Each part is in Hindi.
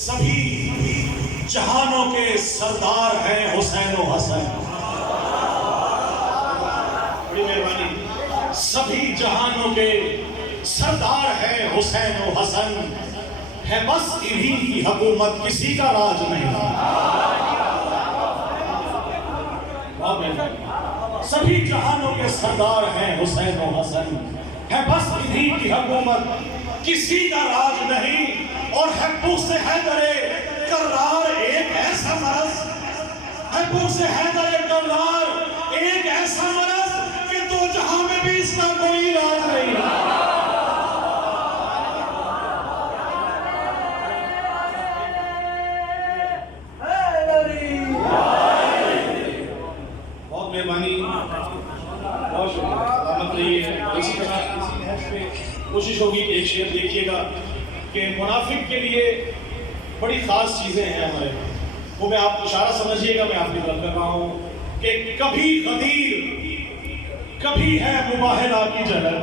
सभी जहानों के सरदार हैं हुसैन और हसन। बड़ी मेहरबानी। सभी जहानों के सरदार हैं हुसैन और हसन, है बस इन्हीं की हुकूमत, किसी का राज नहीं। सभी जहानों के सरदार हैं हुसैन और हसन, है बस इन्हीं की हुकूमत, किसी का राज नहीं। और हब्बू से हैदरे कर्रार एक ऐसा मरज, हब्बू से हैदरे कर्रार एक ऐसा मरज कि दो जहां में भी इसका कोई इलाज नहीं। बहुत मेहरबानी, बहुत शुक्रिया, सलामत रहिए। इसी तरह कोशिश होगी एक शेर देखिएगा कि मुनाफिक के लिए बड़ी ख़ास चीज़ें हैं हमारे, वो मैं आप इशारा समझिएगा, मैं आपकी बात कर रहा हूँ कि कभी गदीर, कभी है मुबाहिला की जलन।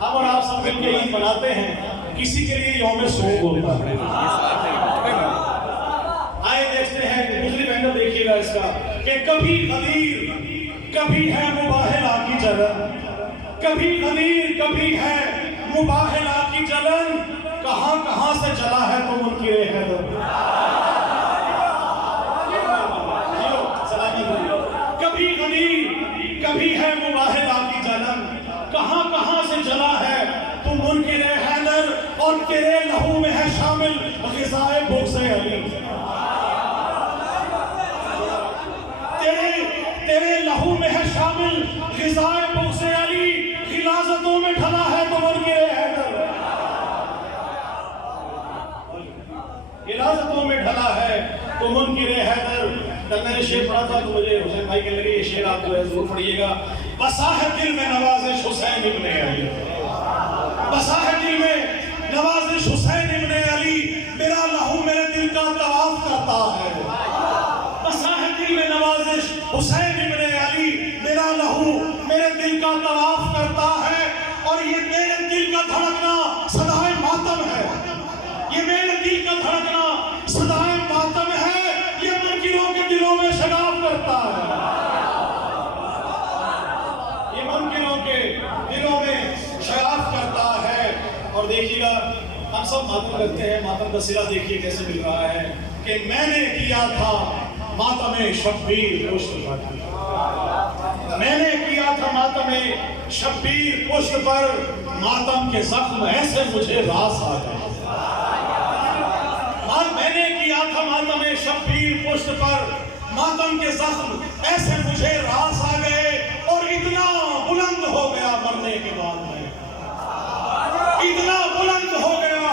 हम और आप सब मिलकर ईद मनाते हैं, किसी के लिए यौम सोग होता है। आए देखते हैं दूसरी बैंगल देखिएगा इसका कि कभी गदीर, कभी है मुबाहिला की जलन, कभी गदीर, कभी है मुबाहिला की जलन। कहां कहां से जला है तो मुनकिरे हैदर। कभी गदीर, कभी है मुबाहिला की जलन, कहां कहां से जला है तो मुनकिरे हैदर। और तेरे लहू में है शामिल ग़िज़ाए बुग़्ज़ अली, तेरे लहू में है शामिल ग़िज़ाए बुग़्ज़ अली। ग़िलाज़तों में ढला है तो मुनकिरे हैदर, ग़िलाज़तों में ढला है तो मुनकिरे हैदर। कल मैंने शेर पढ़ा था तो मुझे हुसैन भाई कहने लगे ये शेर आप जो है जरूर पढ़िएगा। बसा है दिल में नवाज़िश हुसैन इब्ने अली, बसा है दिल में नवाज़िश हुसैन इब्ने अली। मेरा लहू मेरे दिल का तवाफ करता है। बसा है दिल में नवाज़िश हुसैन इब्ने अली, मेरा लहू मेरे दिल का तवाफ करता है। और ये मेरे दिल का धड़कना सदाए मातम है, ये मेरे दिल का धड़कना सदाए मातम है। ये मुनकिरों के दिलों में शगाफ करता है, ये मुनकिरों के दिलों में शगाफ करता है। और देखिएगा हम सब मातम करते हैं, मातम का सिला देखिए कैसे मिल रहा है कि मैंने किया था मातम शब्बीर पुष्ट पर, मैंने किया था मातम शब्बीर पुष्ट पर, मातम के जख्म ऐसे मुझे रास आ गए। मैंने किया था मातम शब्बीर पुष्ट पर, मातम के जख्म ऐसे मुझे रास आ गए। और इतना बुलंद हो गया मरने के बाद में, इतना बुलंद हो गया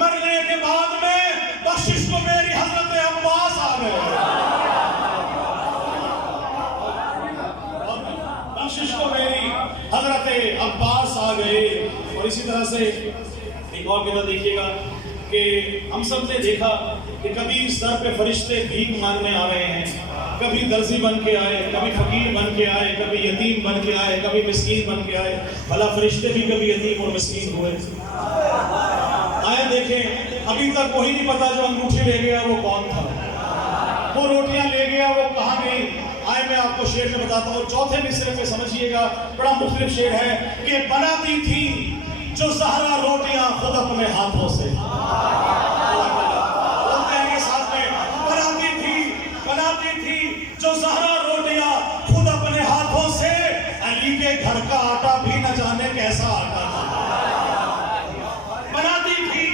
मरने के बाद में, बख्शिश को मेरी हजरत अब्बास आ गए, बख्शिश को मेरी हजरत अब्बास आ गए। और इसी तरह से एक और किताब देखिएगा कि हम सब ने देखा कि कभी सर पे फरिश्ते भीख मांगने आ रहे हैं, कभी दर्जी बन के आए, कभी फकीर बन के आए, कभी यतीम बन के आए, कभी मिस्कीन बन के आए। भला फरिश्ते भी कभी यतीम और मिस्कीन हुए। आए देखें, अभी तक वही नहीं पता जो अंगूठी ले गया वो कौन था, वो रोटियां ले गया वो कहाँ गई। आए मैं आपको शेर में बताता हूँ, चौथे मिसरे में समझिएगा, बड़ा मुख्तलिफ शेर है कि बनाती थी जो ज़हरा रोटियां खुद अपने हाथों से, बोलते हैं कि साथ में, बनाती थी जो ज़हरा रोटियां खुद अपने हाथों से। अली के घर का आटा भी न जाने कैसा आटा था। बनाती थी,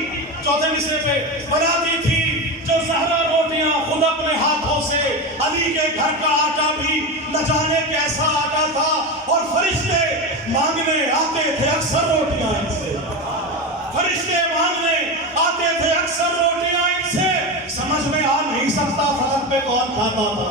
चौथे मिसरे पे, बनाती थी जो ज़हरा रोटियां खुद अपने हाथों से, अली के घर का आटा भी न जाने कैसा आटा था। और फरिश्ते मांगने आते थे अक्सर रोटियां इनसे, फरिश्ते मांगने आते थे अक्सर रोटियां इनसे। समझ में आ नहीं सकता फलक पे कौन खाता था।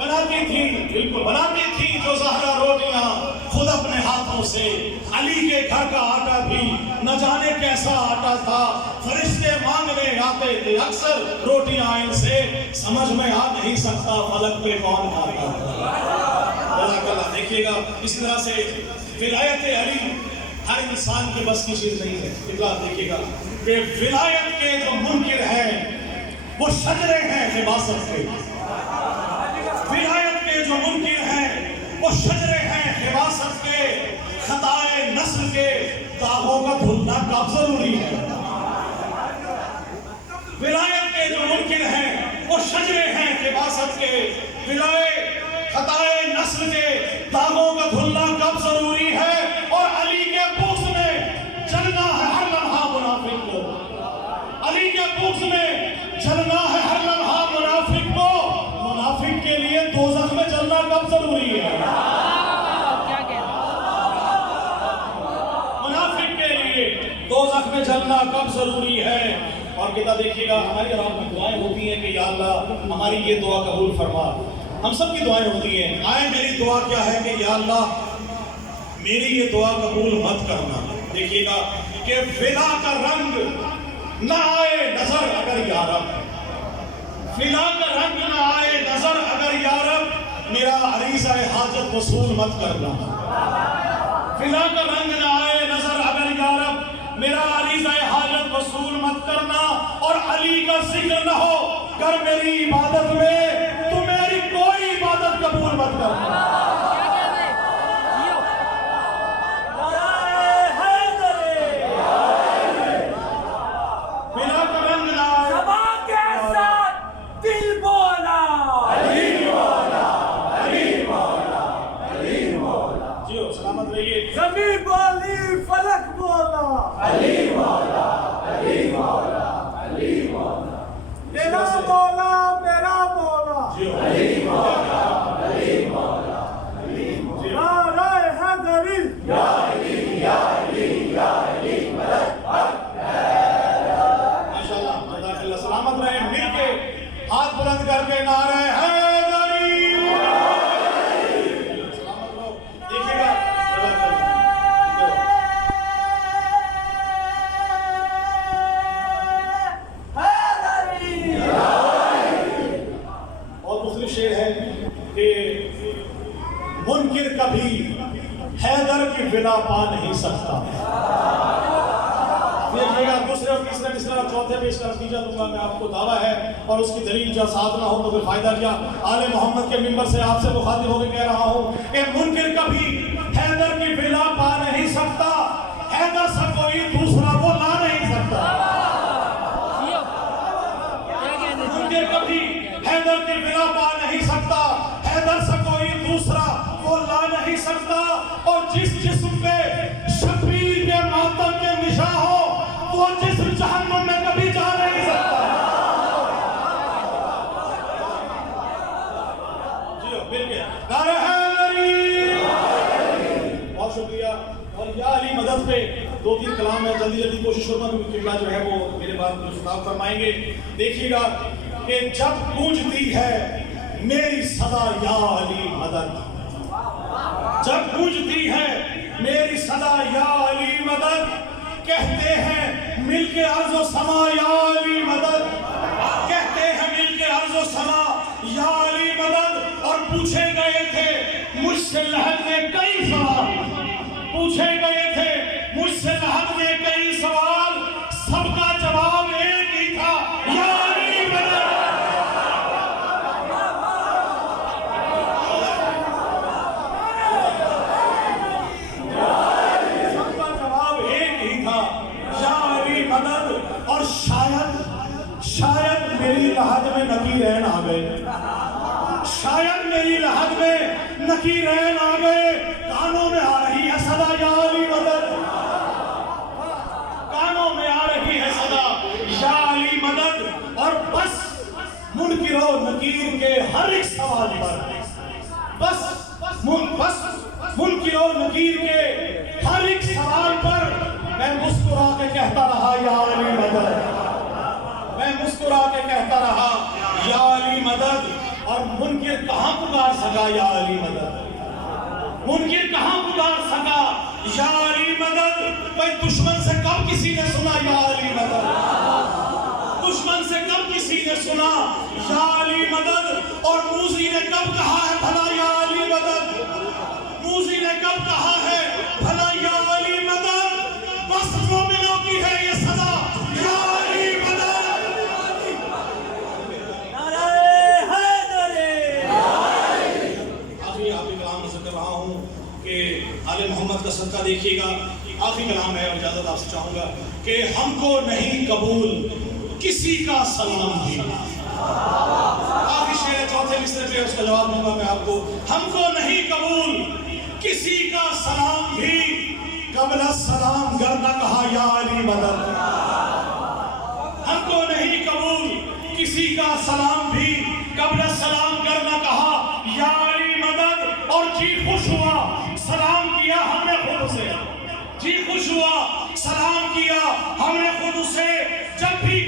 बनाती थी, बिल्कुल बनाती थी जो ज़हरा रोटियां खुद अपने हाथों से, अली के घर का आटा भी न जाने जाने कैसा आटा था, फरिश्ते मांगने आते थे अक्सर रोटियां इनसे, समझ में आ नहीं सकता फलक पे कौन खाता था। देखिएगा इस तरह से विलायत अली हर इंसान के बस की चीज नहीं है। देखिएगा कि विलायत के जो मुनकिर हैं वो शजरे हैं हिबासत के, विलायत के जो मुनकिर हैं वो शजरे हैं हिबासत के, खताए नस्ल के दागों का धुलना कब जरूरी है। विलायत के जो मुनकिर हैं वो शजरे हैं हिबासत के, विलायत खताए नस्ल के दागों का धुलना कब जरूरी है। और अली के बुग़्ज़ में जलना है हर लम्हा मुनाफिक को, अली के बुग़्ज़ में जलना है हर लम्हा मुनाफिक को। मुनाफिक के लिए दोज़ख में जलना कब जरूरी है। मुनाफिक के लिए दोज़ख में जलना कब जरूरी है। और किताब देखिएगा हमारी और आपकी दुआएं होती हैं कि या अल्लाह हमारी ये दुआ कबूल फरमा। हम सब की दुआएं होती हैं। आए मेरी दुआ क्या है कि या अल्लाह मेरी ये दुआ कबूल मत करना। देखिएगा कि फिदा का रंग न आए नजर अगर यारब, फिदा का रंग न आए नजर अगर यारब, मेरा अरीज़ा हाजत वसूल मत करना। फिदा का रंग न आए नजर अगर यारब, मेरा अरीज़ा हाजत वसूल मत करना। और अली का जिक्र न हो कर मेरी इबादत में, तो मेरी कोई इबादत कबूल मत करना। बिना का रंग ना सभा के साथ दिल बोला अली मौला, अली मौला, अली मौला। जियो सलामत रहिए। जमी बोली फलक बोला अली मौला, अली मौला, अली मौला। तेरा बोला मेरा बोला जियो अली मौला, अली मौला, अली मौला। नारे हैदरी या अली, या अली, या अली मदद। माशाल्लाह जज़ाकल्लाह। सलामत रहे। मिलके हाथ बुलंद करके नारे हैदरी। सलामत रहो। देखिएगा और मुख्तलिफ शेर है कि मुनकिर कभी हैदर की बिना पा नहीं सकता। देखिएगा दूसरे और तीसरे तीसरे और चौथे पे इसका नतीजा दूंगा मैं आपको। दावा है और उसकी दलील जब साथ ना हो तो फिर फायदा क्या। आले मोहम्मद के मिंबर से आपसे मुखातिब होकर कह रहा हूँ कि मुनकिर कभी हैदर की बिना पा नहीं सकता, हैदर से कोई दूसरा वो ला नहीं सकता। मुनकिर कभी हैदर की बिना पा नहीं सकता, हैदर से कोई दूसरा वो ला नहीं सकता। और जिस जिस्म पे शबीर के मातम के निशान हो वो जिस्म जहन्नुम में कभी जा नहीं सकता। जी मिल गया। नारे हैदरी। बहुत शुक्रिया। और या अली मदद पे दो तीन कलाम है, जल्दी जल्दी कोशिश करूंगा क्योंकि किबला जो है वो मेरे बाद खिताब फरमाएंगे। देखिएगा कि जब गूंजती है मेरी सदा या अली मदद, जब गूंजती है मेरी सदा या अली मदद, कहते हैं मिलके अर्ज़ो समा या अली मदद, कहते हैं मिलके अर्ज़ो समा या अली मदद। और पूछे गए थे मुझसे लहद में कई सवाल, पूछे गए थे मुझसे लहद में कई सवाल, सबका जवाब एक ही था या अली मदद। और शायद मेरी लहद में नकीरैन आ गए, शायद मेरी लहद में नकीरैन आ गए। कानों में आ रही है सदा या अली मदद, कानों में आ रही है सदा या अली मदद। और बस मुनकिर और नकीर के हर एक सवाल पर, बस मुनकिर और नकीर के हर एक सवाल पर मैं मुस्कुरा के कहता रहा या अली मदद, मैं मुस्कुरा के कहता रहा या अली मदद। और मुनकिर कहां पुकार सका या अली मदद, मुनकिर कहां पुकार सका या अली मदद। भाई दुश्मन से कब किसी ने सुना या अली मदद? दुश्मन से कब किसी ने सुना या अली मदद? और मूसी ने कब कहा है भला या अली मदद? मूसी ने कब कहा है भला या अली मदद? बस मोमिनों की है ये सदा, या अली मदद। आखिरी कलाम नजर कर रहा हूँ कि आले मोहम्मद का सदका देखिएगा। आखिरी कलाम है और इजाजत आपसे चाहूंगा कि हमको नहीं कबूल किसी का सलाम भी। आखिरी शेर चौथे मिसरे पे उसका जवाब दूंगा मैं आपको। हमको नहीं कबूल किसी का सलाम भी, कबल सलाम गर न कहा या अली मदद। हमको नहीं कबूल किसी का सलाम भी, कबल सलाम गर न कहा या अली मदद। और जी खुश हुआ सलाम किया हमने खुद से, जी खुश हुआ सलाम किया हमने खुद से, जब भी